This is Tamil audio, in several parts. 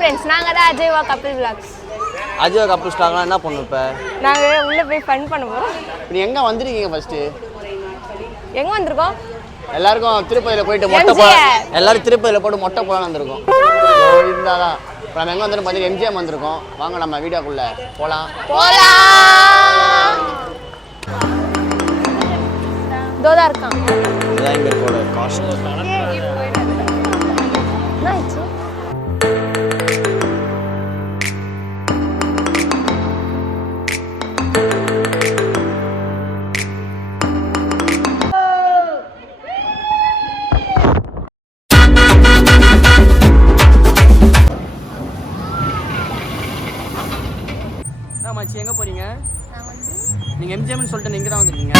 ஃப்ரெண்ட்ஸ், நாங்கள் தான் அஜய்வா கப்பிள் விளாக்ஸ். அஜய்வா கப்பிள் ஸ்டாக்லாம் என்ன பண்ணும் இப்போ? நாங்கள் உள்ளே போய் ஃபன் பண்ண போகிறோம். நீ எங்கே வந்திருக்கீங்க ஃபஸ்ட்டு? எங்கே வந்திருக்கோம்? எல்லாருக்கும் திருப்பதியில் போயிட்டு மொட்டை போகலாம். எல்லாரும் திருப்பதியில் போட்டு மொட்டை போகலான்னு வந்திருக்கோம். இருந்தால் தான் இப்போ நம்ம எங்கே வந்துடும் பார்த்தீங்கன்னா எம்ஜிஎம் வந்திருக்கோம். வாங்க நம்ம வீடியோக்குள்ளே போகலாம். தோதா இருக்கான். இதுதான் இங்கே இருக்கோட காஸ்ட். மச்சி எங்கே போகிறீங்க? நீங்கள் எம்ஜிஎம்னு சொல்லிட்டு நீங்கள் தான் வந்துருக்கீங்க.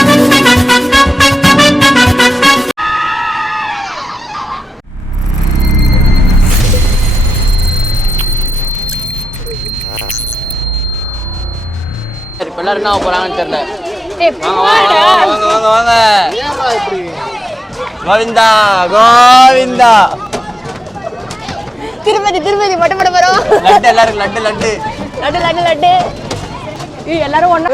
இப்போ எல்லாரும் என்ன போகிறாங்கன்னு தெரியல. வாங்க வாங்க வாங்க வாங்க வாங்க. கோவிந்தா கோவிந்தா. திருப்பதி திருப்பதி மொட்டை போட போகிறோம். லட்டு எல்லாரும் லட்டு லட்டு லட்டு லட்டு லட்டு. எல்லாரும் ஒண்ணா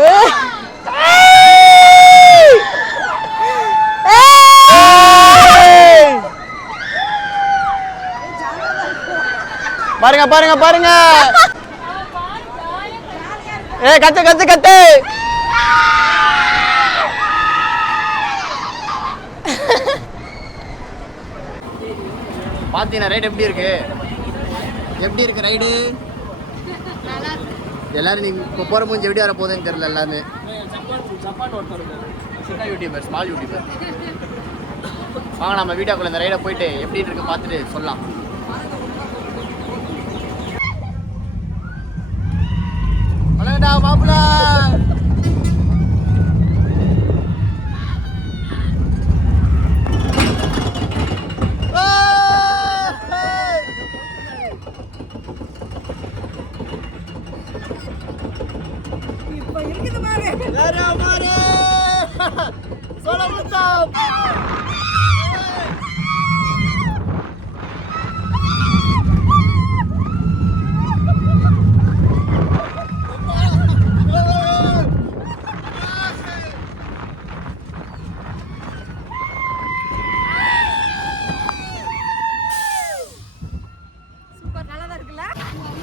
பாருங்க பாருங்க பாருங்க. கத்து கத்து கத்து. பாத்தீங்கன்னா ரைடு எப்படி இருக்கு? எப்படி இருக்கு ரைடு? எல்லாரும் நீங்க இப்போ போகிற மூஞ்சி எப்படி வர போகுதுன்னு தெரியல. எல்லாமே சின்ன யூடியூபர், ஸ்மால் யூடியூபர். வாங்க நம்ம வீடியோக்குள்ள இந்த ரைடை போயிட்டு எப்படி இருக்கு பார்த்துட்டு சொல்லலாம். வணக்கடா மாப்பிள்ள.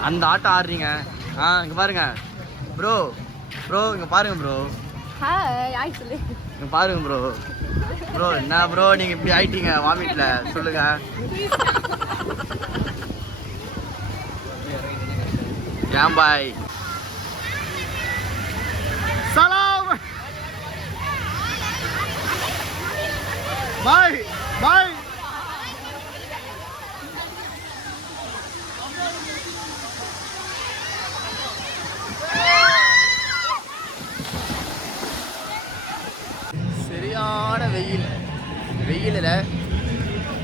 அந்த ஆட்டம் ஆடுறீங்க. இங்க பாருங்க ப்ரோ. ப்ரோ இங்க பாருங்க ப்ரோ. ஹாய் ஹாய் சொல்லு. இங்க பாருங்க ப்ரோ. ப்ரோ என்ன ப்ரோ நீங்க இப்படி ஆயிட்டீங்க வாமிட்ல? சொல்லுங்க. ஏன் பாய் சலாம் பாய் பாய். சரியான வெயில். வெயிலில்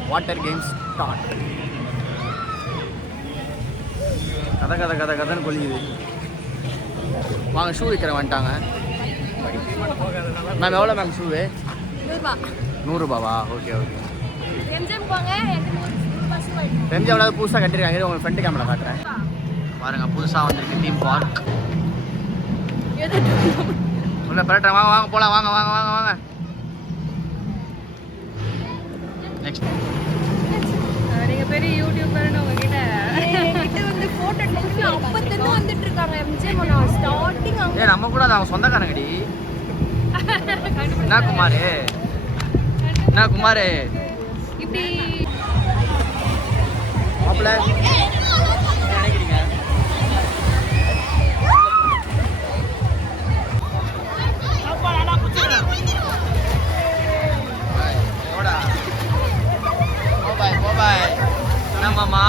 வாட்டர் கேம்ஸ் ஸ்டார்ட். கதை கதை கதை கதைன்னு கொல்லிக்குது. வாங்க ஷூ விற்கிற வந்துட்டாங்க. மேம் எவ்வளோ மேம் ஷூவு? 100 ரூபாவா? Okay okay. எம்ஜிஎம் எவ்வளோ புதுசாக கட்டிருக்காங்க. உங்கள் ஃப்ரெண்டு கேமரா காட்டுறேன் பாருங்க. புதுசாக வந்திருக்கு தீம் பார்க். உள்ள பரட்டேன். வாங்க வாங்க போகலாம். வாங்க வாங்க வாங்க வாங்க. நெக்ஸ்ட் நீங்க பெரிய யூடியூபர்னு உங்ககிட்ட வந்து போட்டோ எடுத்து அப்பத்துல வந்துட்டு இருக்காங்க. எம்ஜிஎம் ஸ்டார்டிங் அவங்க நம்ம கூட அவங்க சொந்தக்காரங்கடி. என்ன குமார் என்ன குமார் இப்படி மாப்பிள்ள நினைக்கிறீங்க? என்னம்மாமா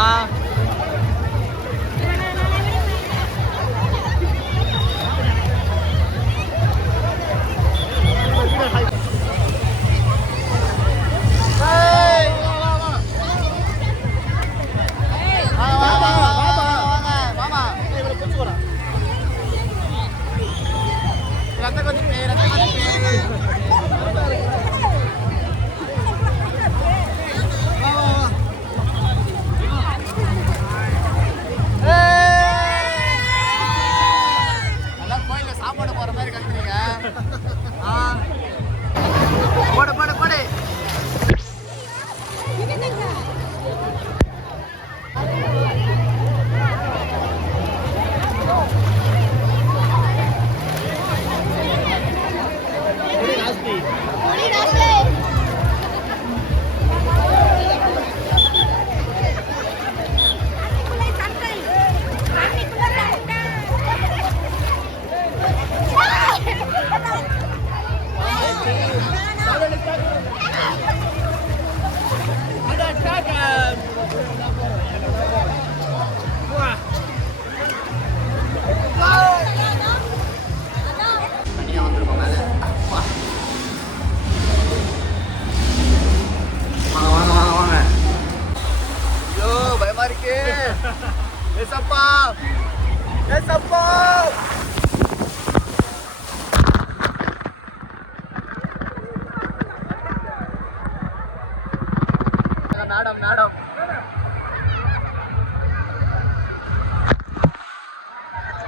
ஏசப்பா ஏசப்பா மேடம் மேடம்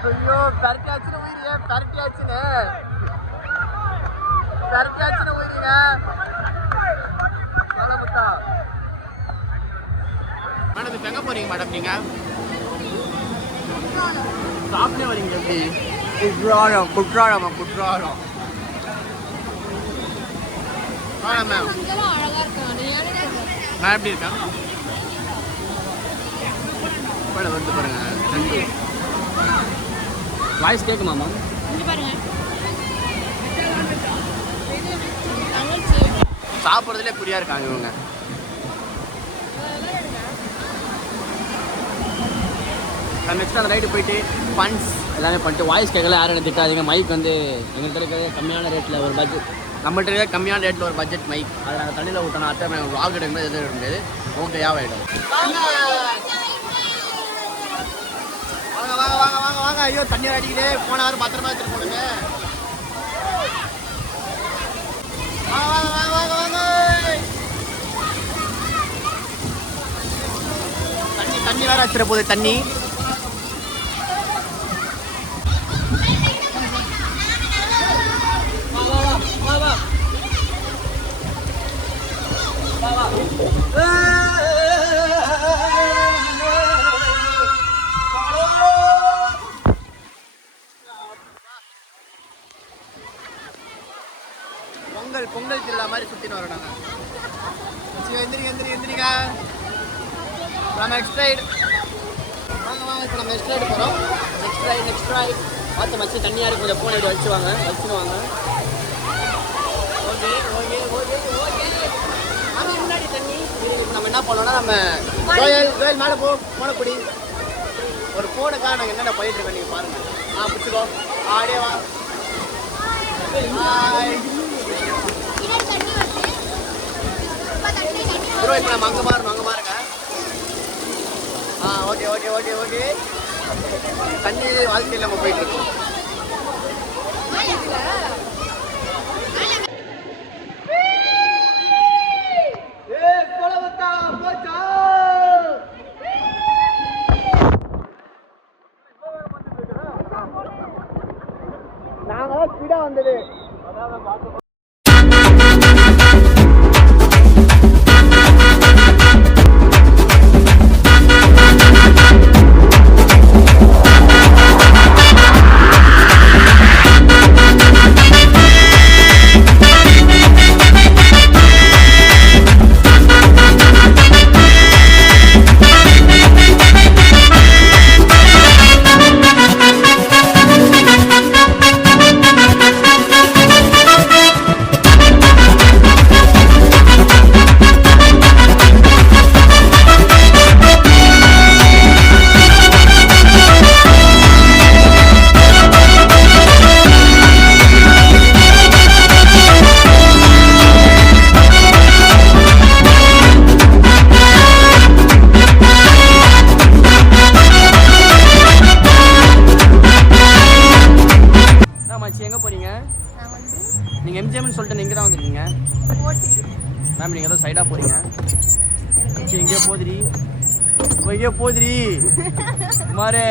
ஐயோ பரட்டியாச்சுன்னு உயிரியே பரட்டியாச்சுன்னு உயிரிங்க மேடம் இப்போ எங்கே போறீங்க மேடம் நீங்க சாப்பிட்டே வரீங்க எப்படி குற்றாலம் மேம் நான் எப்படி இருக்கேன் மேடம் வந்து பாருங்க வாய்ஸ் கேட்குமா மேம் சாப்பிட்றதுலே குறியா இருக்காங்க இவங்க நான் நெக்ஸ்ட் அந்த ரைடு போயிட்டு ஃபண்ட்ஸ் எல்லாமே பண்ணிட்டு வாய்ஸ் கேட்கல யாரும் என்ன திட்டாதீங்க மைக் வந்து எங்கள்கிட்ட இருக்கிற கம்மியான ரேட்டில் ஒரு பட்ஜெட் நம்மகிட்ட இருக்கிற கம்மியான ரேட்டில் ஒரு பட்ஜெட் மைக் அதை நாங்கள் தண்ணியில் விட்டோம் அத்தை வாக் எடுக்கும்போது எதுவும் எடுக்க முடியாது ஓகே யாவாயிடும் வாங்க வாங்க வாங்க வாங்க வாங்க ஐயோ தண்ணியாக அடிக்குது போன வாரம் பத்திரமா எடுத்துட்டு போடுங்க வாங்க வாங்க வாங்க வாங்க வாங்க தண்ணி வேற வச்சிட போகுது தண்ணி பொங்கல் திருவிழா மாதிரி சுற்றின்னு வரோம் நாங்கள் எந்திரிங்க நம்ம நெக்ஸ்ட் ரைடு வாங்க வாங்க இப்போ நம்ம நெக்ஸ்ட் ரைடு போகிறோம் நெக்ஸ்ட் ரைடு பார்த்து மச்சி தண்ணியாக இருக்கும் கொஞ்சம் ஃபோன் எடுத்து வச்சுருவாங்க ஓகே அது முன்னாடி தண்ணி நம்ம என்ன பண்ணோம்னா நம்ம கோயில் மேலே போனை பிடி ஒரு ஃபோனுக்காக நாங்கள் என்னென்ன பண்ணிட்டு இருக்கோம் நீங்கள் பாருங்கள் பிடிச்சிக்கோ ஆடே வா ப்ரோ இப்போ நம்ம அங்கே பாருங்க ஓகே தண்ணி வாழ்க்கையில் நம்ம போயிட்டு இருக்கோம் நாங்கள் ஸ்பீடாக வந்தது நீங்கள் எம்ஜிஎம்னு சொல்லிட்டு நீங்கள் தான் வந்துருக்கீங்க மேம் நீங்கள் ஏதோ சைடாக போகிறீங்க எங்கேயோ போதிரி குமாரே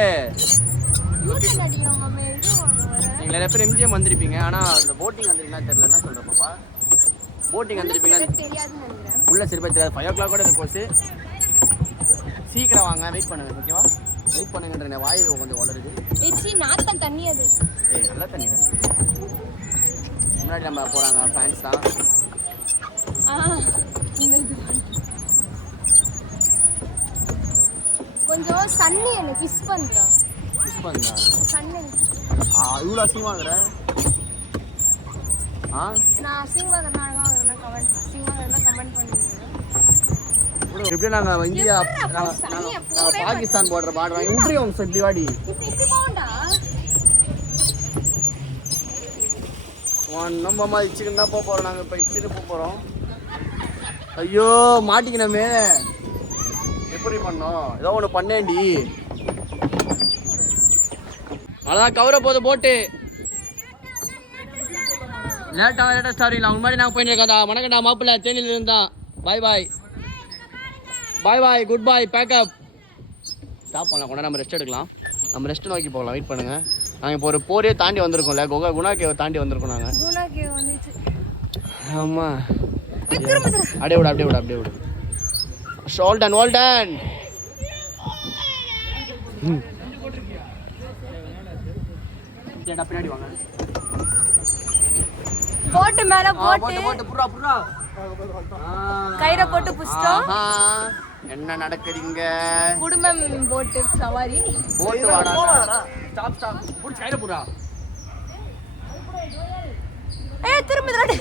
நீங்கள் நிறைய பேர் எம்ஜிஎம் வந்திருப்பீங்க ஆனால் அந்த போட்டிங் வந்துருக்கீங்கன்னா தெரியல என்ன சொல்கிறேன் பாப்பா போட்டிங் வந்திருப்பீங்கன்னா உள்ள சரி போய் தெரியாது 5 o'clock கூட இந்த கோர்ஸு சீக்கிரம் வாங்க வெயிட் பண்ணுங்க ஓகேவா வெயிட் பண்ணுங்கன்ற வாய் கொஞ்சம் வளருது தண்ணி அது நல்ல தண்ணி தான் முன்னாடி நம்ம போகிறாங்க ஃபேன்ஸ் தான் கொஞ்சம் சன்னி என்ன கிஸ் பண்ணுறா சன்னி இவ்வளோ அசிங்கமாகிற நான் அசிங்கமாக கமெண்ட் பண்ணுவீங்க எப்படி நாங்கள் இந்தியா நாங்கள் பாகிஸ்தான் போடுற பாடுறோம் இன்ட்ரியும் சொல்லி வாடி நம்ம இச்சுக்கு தான் போக போகிறோம் நாங்கள் இப்போ இச்சுட்டு போகிறோம் ஐயோ மாட்டிக்கணுமே எப்படி பண்ணோம் ஏதோ ஒன்று பண்ணேன்டி அதான் கவர போகுது போட்டு. லேட்டாக ஸ்டாரிங்களா அவங்க மாதிரி நாங்கள் போயிட்டு இருக்காதா. வணக்கம்டா மாப்பிள்ள தேனியில் இருந்தான். பாய் பாய் பாய் பாய் குட் பாய் பேக்கப். ஸ்டாப் பண்ணலாம் கொண்டா, நம்ம ரெஸ்ட் எடுக்கலாம். நம்ம ரெஸ்ட் நோக்கி போகலாம். வெயிட் பண்ணுங்க. நாங்கள் இப்போ ஒரு போரே தாண்டி வந்திருக்கோம்ல, குணா கேவை தாண்டி வந்திருக்கோம் நாங்கள். ஆமாம் அப்படியே விடு. ஷோல்டன் ஓல்டன் பின்னாடி வாங்க. போட்டு மேல போட்டு புறா புறா கயிறை போட்டு புஷ்டம். என்ன நடக்குதுங்க? குடும்பம் போட்டு சவாரி. போட்டு வாடா. Stop stop. புடிச்சு கயிறை புறா. திரும்ப கடை